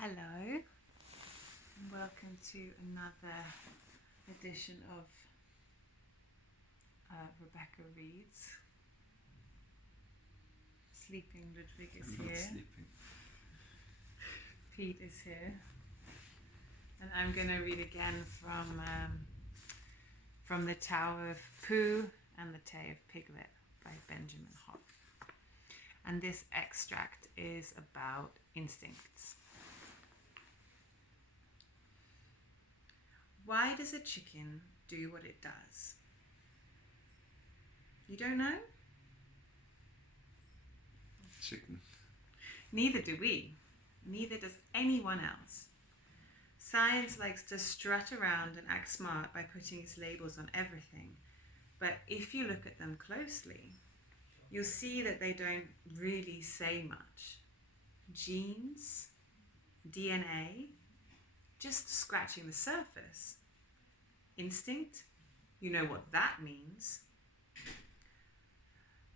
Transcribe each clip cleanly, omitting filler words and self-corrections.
Hello, and welcome to another edition of Rebecca Reads. Sleeping Ludwig is I'm not here. sleeping. Pete is here, and I'm going to read again from The Tower of Pooh and the Tale of Piglet by Benjamin Hoff. And this extract is about instincts. Why does a chicken do what it does? You don't know? Chicken. Neither do we. Neither does anyone else. Science likes to strut around and act smart by putting its labels on everything. But if you look at them closely, you'll see that they don't really say much. Genes, DNA, just scratching the surface. Instinct, you know what that means.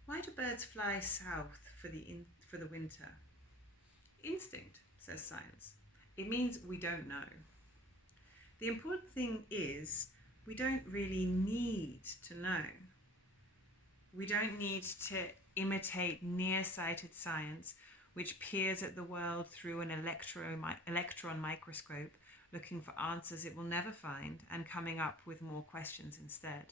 Why do birds fly south for the winter? Instinct, says science. It means we don't know. The important thing is we don't really need to know. We don't need to imitate nearsighted science, which peers at the world through an electron microscope, looking for answers it will never find and coming up with more questions instead.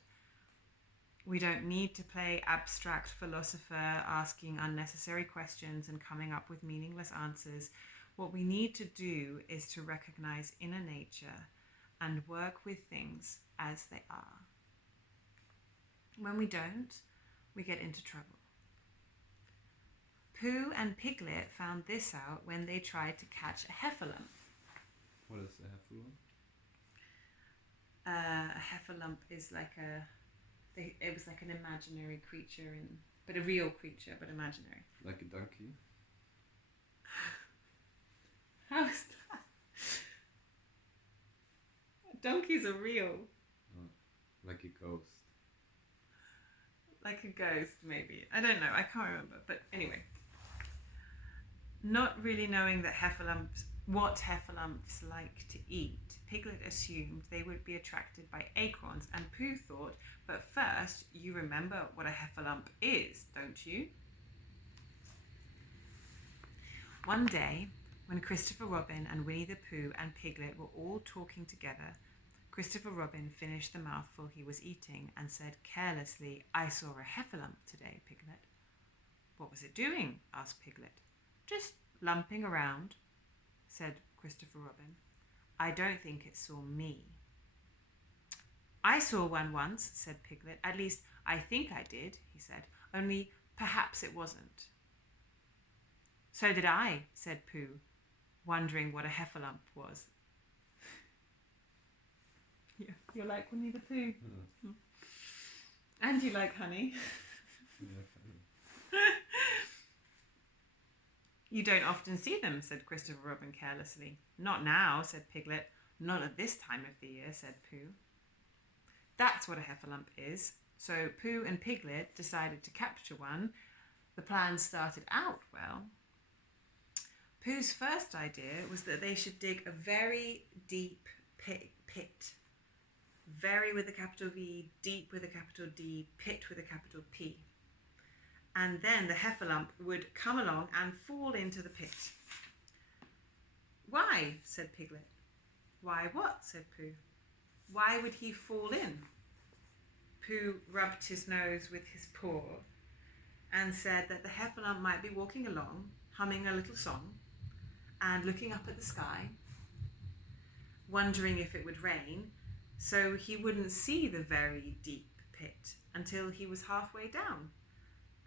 We don't need to play abstract philosopher, asking unnecessary questions and coming up with meaningless answers. What we need to do is to recognize inner nature and work with things as they are. When we don't, we get into trouble. Pooh and Piglet found this out when they tried to catch a heffalump. What is the heffalump? A heffalump is like it was like an imaginary creature, but a real creature, but imaginary. Like a donkey? How is that? Donkeys are real. Oh, like a ghost. Like a ghost, maybe. I don't know. I can't remember. But anyway. Not really knowing what heffalumps like to eat, Piglet assumed they would be attracted by acorns, and Pooh thought, but first, you remember what a heffalump is, don't you? One day, when Christopher Robin and Winnie the Pooh and Piglet were all talking together, Christopher Robin finished the mouthful he was eating and said carelessly, "I saw a heffalump today, Piglet." "What was it doing?" asked Piglet. "Just lumping around," said Christopher Robin. "I don't think it saw me." "I saw one once," said Piglet. "At least, I think I did," he said. "Only, perhaps it wasn't." "So did I," said Pooh, wondering what a heffalump was. Yeah, you're like Winnie the Pooh. Oh. And you like honey. Yeah, "You don't often see them," said Christopher Robin carelessly. "Not now," said Piglet. "Not at this time of the year," said Pooh. That's what a heffalump is. So Pooh and Piglet decided to capture one. The plan started out well. Pooh's first idea was that they should dig a very deep pit. Very with a capital V, deep with a capital D, pit with a capital P. And then the heffalump would come along and fall into the pit. "Why?" said Piglet. "Why what?" said Pooh. "Why would he fall in?" Pooh rubbed his nose with his paw and said that the heffalump might be walking along, humming a little song and looking up at the sky, wondering if it would rain, so he wouldn't see the very deep pit until he was halfway down,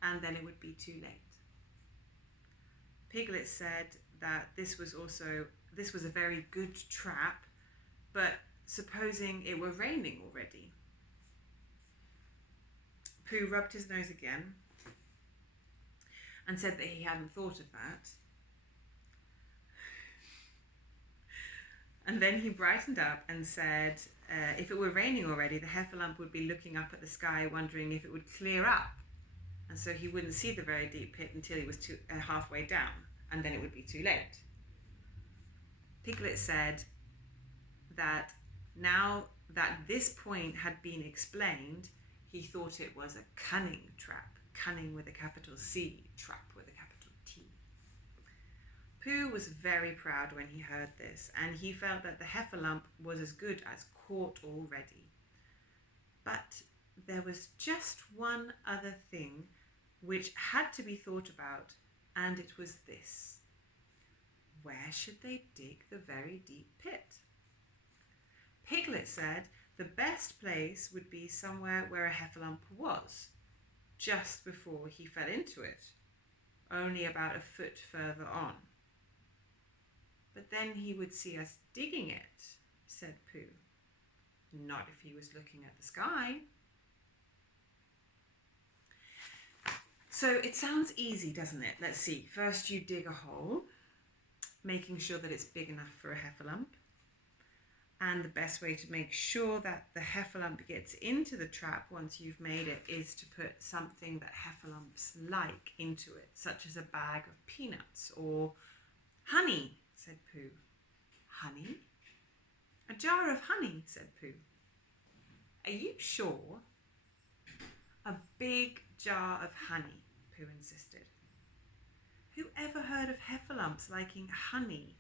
and then it would be too late. Piglet said that this was a very good trap, but supposing it were raining already. Pooh rubbed his nose again and said that he hadn't thought of that. And then he brightened up and said, if it were raining already, the heffalump would be looking up at the sky, wondering if it would clear up. And so he wouldn't see the very deep pit until he was halfway down, and then it would be too late. Piglet said that now that this point had been explained, he thought it was a cunning trap. Cunning with a capital C, trap with a capital T. Pooh was very proud when he heard this, and he felt that the Heffalump was as good as caught already. But there was just one other thing which had to be thought about, and it was this. Where should they dig the very deep pit? Piglet said the best place would be somewhere where a Heffalump was, just before he fell into it, only about a foot further on. But then he would see us digging it, said Pooh. Not if he was looking at the sky. So it sounds easy, doesn't it? Let's see. First you dig a hole, making sure that it's big enough for a Heffalump. And the best way to make sure that the Heffalump gets into the trap once you've made it is to put something that Heffalumps like into it, such as a bag of peanuts or honey, said Pooh. Honey? A jar of honey, said Pooh. Are you sure? A big jar of honey, Pooh insisted. Who ever heard of Heffalumps liking honey?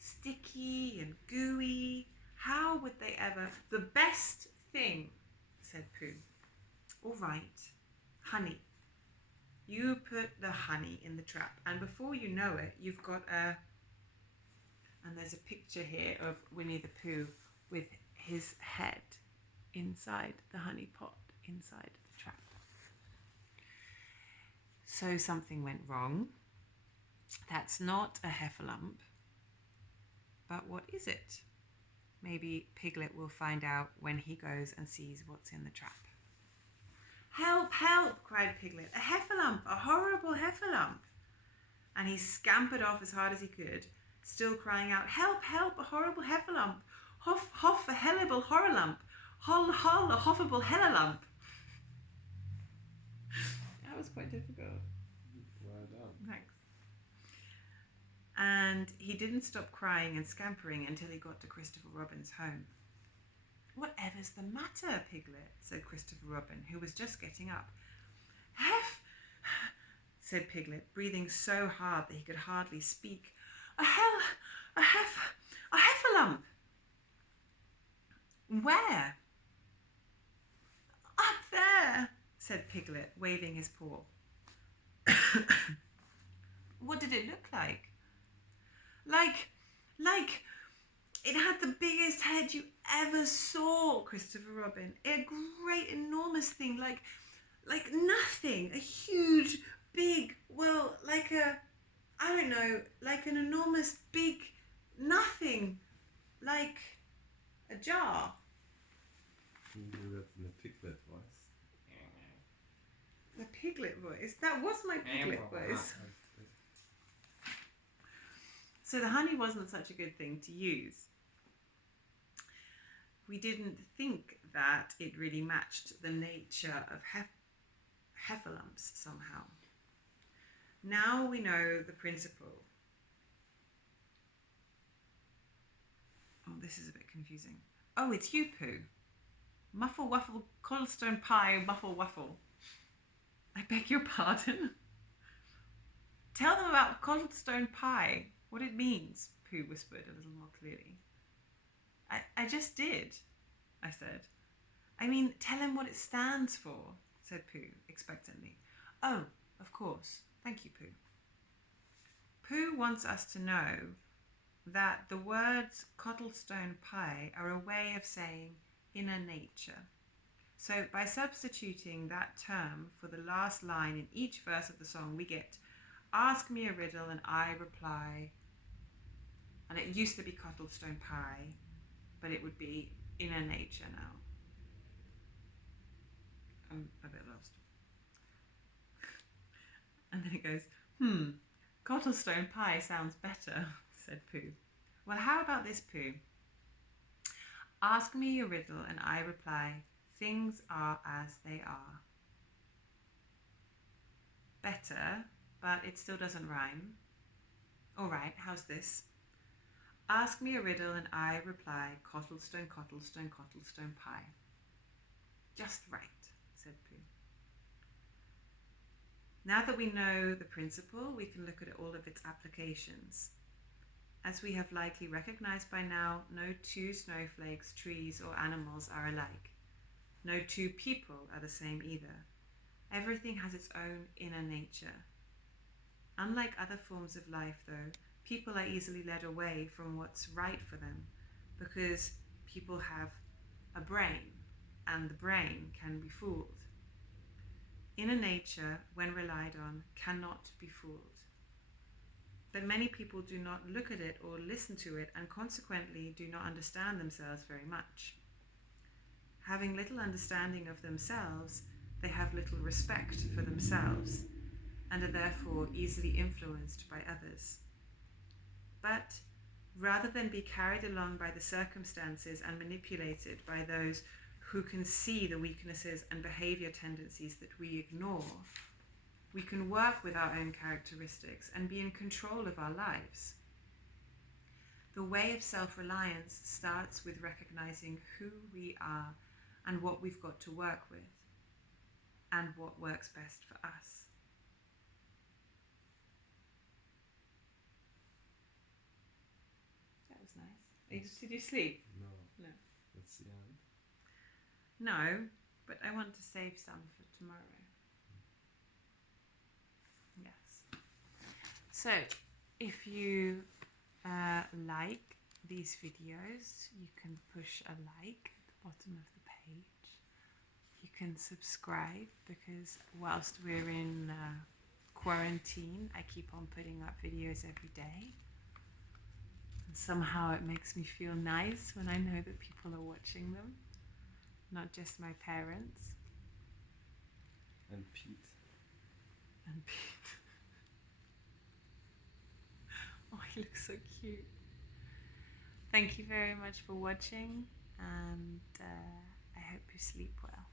Sticky and gooey. How would they ever? The best thing, said Pooh. All right, honey. You put the honey in the trap, and before you know it, you've got and there's a picture here of Winnie the Pooh with his head inside the honey pot, inside the trap. So something went wrong. That's not a Heffalump. But what is it? Maybe Piglet will find out when he goes and sees what's in the trap. Help, help, cried Piglet. A Heffalump, a horrible Heffalump. And he scampered off as hard as he could, still crying out, help, help, a horrible Heffalump. Hoff, hoff, a hellible horrorlump. Holl, holl, a hoffable hellalump. That was quite difficult. Well done. Thanks. And he didn't stop crying and scampering until he got to Christopher Robin's home. Whatever's the matter, Piglet, said Christopher Robin, who was just getting up. Heff, said Piglet, breathing so hard that he could hardly speak. A Heffalump. Where? Up there, said Piglet, waving his paw. What did it look like? Like, it had the biggest head you ever saw, Christopher Robin. A great, enormous thing, like nothing. A huge, big, well, like an enormous, big nothing, like a jar. Can you do that in the Piglet voice? The Piglet voice? That was my Piglet voice. So the honey wasn't such a good thing to use. We didn't think that it really matched the nature of Heffalumps somehow. Now we know the principle. Oh, this is a bit confusing. Oh, it's you, Pooh. Muffle, waffle, cobblestone pie, muffle, waffle. I beg your pardon? Tell them about cobblestone pie. What it means, Pooh whispered a little more clearly. I just did, I said. I mean, tell him what it stands for, said Pooh expectantly. Oh, of course. Thank you, Pooh. Pooh wants us to know that the words cobblestone pie are a way of saying inner nature. So by substituting that term for the last line in each verse of the song, we get ask me a riddle and I reply. And it used to be cobblestone pie, but it would be inner nature now. I'm a bit lost. And then it goes, cobblestone pie sounds better, said Pooh. Well, how about this, Pooh? Ask me a riddle and I reply, things are as they are. Better, but it still doesn't rhyme. All right, how's this? Ask me a riddle and I reply, cottlestone, cottlestone, cottlestone pie. Just right, said Pooh. Now that we know the principle, we can look at all of its applications. As we have likely recognized by now, no two snowflakes, trees, or animals are alike. No two people are the same either. Everything has its own inner nature. Unlike other forms of life, though, people are easily led away from what's right for them because people have a brain, and the brain can be fooled. Inner nature, when relied on, cannot be fooled. But many people do not look at it or listen to it, and consequently do not understand themselves very much. Having little understanding of themselves, they have little respect for themselves, and are therefore easily influenced by others. But rather than be carried along by the circumstances and manipulated by those who can see the weaknesses and behavior tendencies that we ignore, we can work with our own characteristics and be in control of our lives. The way of self-reliance starts with recognizing who we are and what we've got to work with, and what works best for us. That was nice. Did you sleep? No. No. That's the end. No, but I want to save some for tomorrow. Yes. So, if you like these videos, you can push a like at the bottom of the page. You can subscribe, because whilst we're in quarantine, I keep on putting up videos every day. And somehow it makes me feel nice when I know that people are watching them, not just my parents. And Pete. And Pete. Oh, he looks so cute. Thank you very much for watching, and I hope you sleep well.